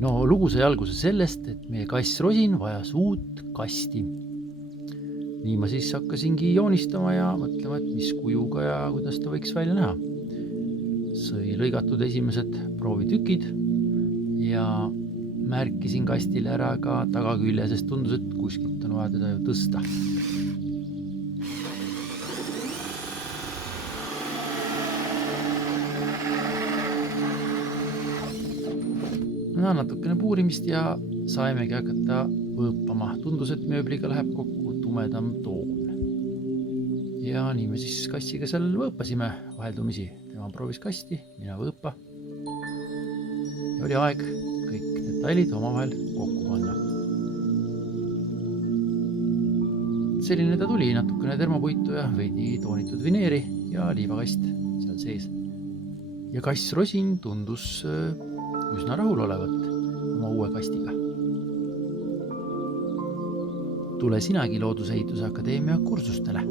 No lugu sai alguse sellest, et meie kass Rosin vajas uut kasti. Nii ma siis hakkasingi joonistama ja mõtlema, et mis kujuga ja kuidas ta võiks välja näha. Sõi lõigatud esimesed proovitükid ja märkisin kastile ära ka tagakülje, sest tundus, et kuskilt on vaja teda ju tõsta. Natukene puurimist ja saimegi hakata võõpama. Tundus, et mööbliga läheb kokku tumedam toon. Ja nii me siis kassiga seal võõpasime vaheldumisi. Tema proovis kasti, mina võõpa. Ja oli aeg kõik detailid omavahel kokku panna. Selline ta tuli, natukene termopuitu ja veidi toonitud vineeri ja liivakast seal sees. Ja kass Rosin tundus üsna rahul olevat oma uue kastiga. Tule sinagi Loodusehituse Akadeemia kursustele.